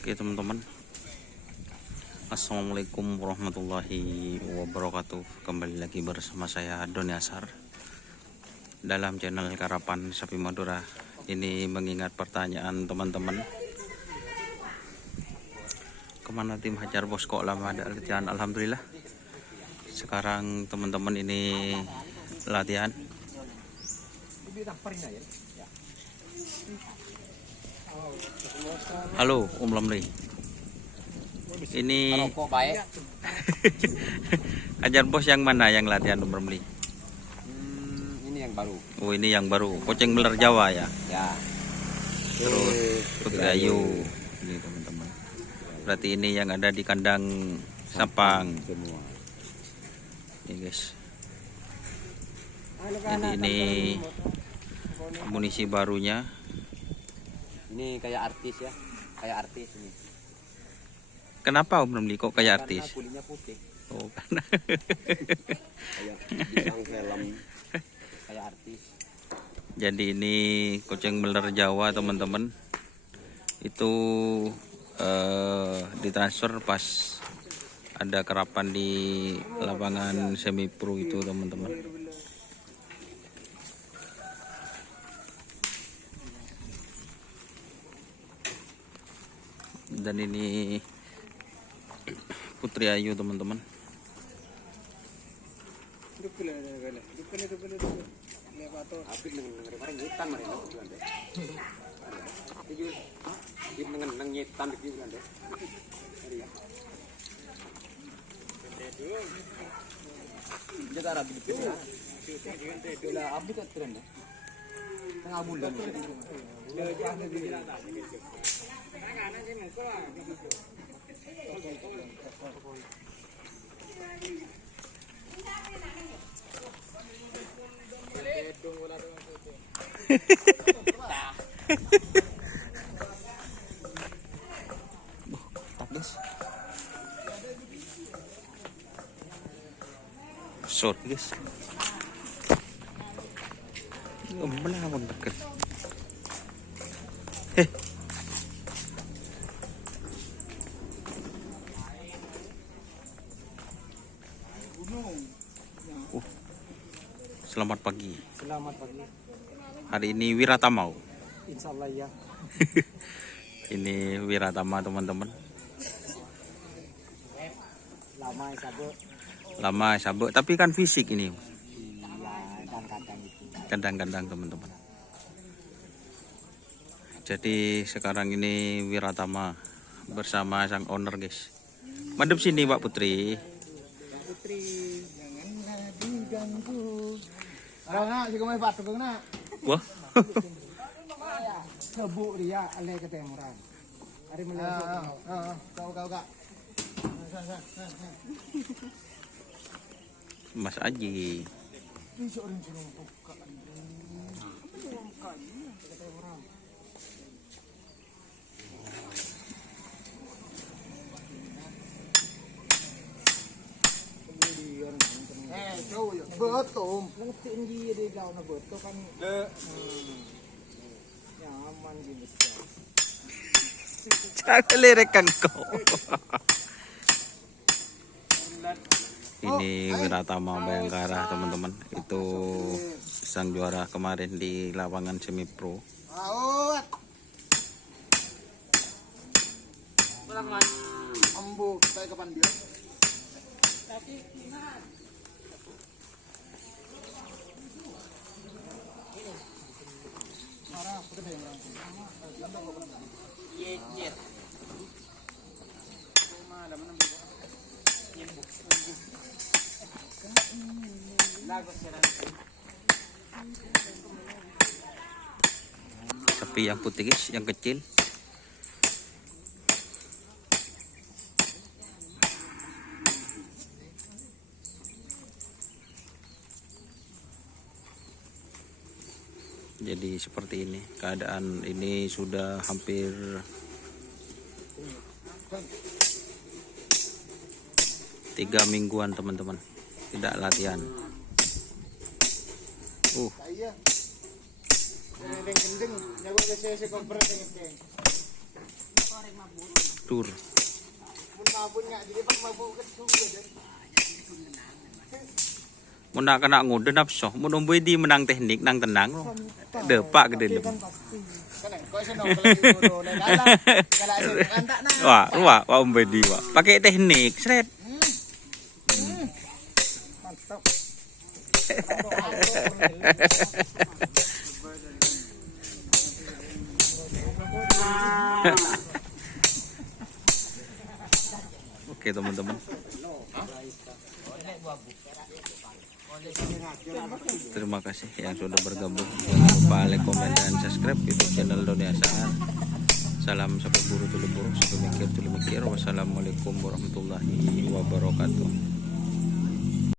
Oke teman-teman, assalamualaikum warahmatullahi wabarakatuh. Kembali lagi bersama saya Doni Asar dalam channel Karapan Sapi Madura. Ini mengingat pertanyaan teman-teman, kemana tim Hajar Bos kok lama ada latihan? Alhamdulillah sekarang teman-teman ini latihan. Halo Om Lamri, ini Hajar Bos yang mana yang latihan Om Lamri? Ini yang baru. Oh ini yang baru, kucing beler Jawa ya? Ya. Terus Putri Ayu. Ini teman-teman, berarti ini yang ada di kandang Sampang Semua. ini guys. Jadi ini amunisi barunya. Ini kayak artis ya, kayak artis ini. Kenapa Om Lamri kok kayak Karena artis? kulitnya putih. Oh karena Kayak bintang film. Kayak artis. jadi ini kucing beler Jawa teman-teman, itu ditransfer pas ada karapan di lapangan semi pro itu teman-teman. Dan ini Putri Ayu teman-teman. Short guys. Melawan deket. Selamat pagi. Selamat pagi. Hari ini Wiratama. Insya Allah ya. Ini Wiratama teman-teman. Lama sabuk, tapi kan fisik ini. Kadang-kadang teman-teman. Jadi sekarang ini Wiratama bersama sang owner guys. Madep sini Pak Putri. Putri, janganlah diganggu. Nak, juga mau Pak Tukang nak. Wah. Sebuk dia ale ketemuran. Hari melihat. Kau. Mas Aji. Betul. Ngetin dia di kau nak betul kan. Nyaman gitu. Jangan lerekan kau. Ini Wiratama Bayangkara teman-teman. Itu sang juara kemarin di lapangan semi pro. Ambu kita kapan dia? Sapi yang putih guys, yang kecil. Jadi seperti ini keadaan, ini sudah hampir 3 mingguan teman-teman tidak latihan. Kendeng-kendeng, nyawa saya kompres. Tur. Mun mabun nga jadi pas mabuk ke sungai dan. Mun nak kena nguden nafsu, mun umboy di menang teknik nang tenang lo. Depak gede lem. Kan kok seno kalau guru nek kalah antak nah. Wah umboy di wah. Pakai teknik, sret. Mantap. Oke teman-teman. Terima kasih yang sudah bergabung. Jangan lupa like, komen, dan subscribe YouTube channel Doni Asar. Salam sampai buru tulu buru, sampai mikir tulu mikir. Wassalamualaikum warahmatullahi wabarakatuh.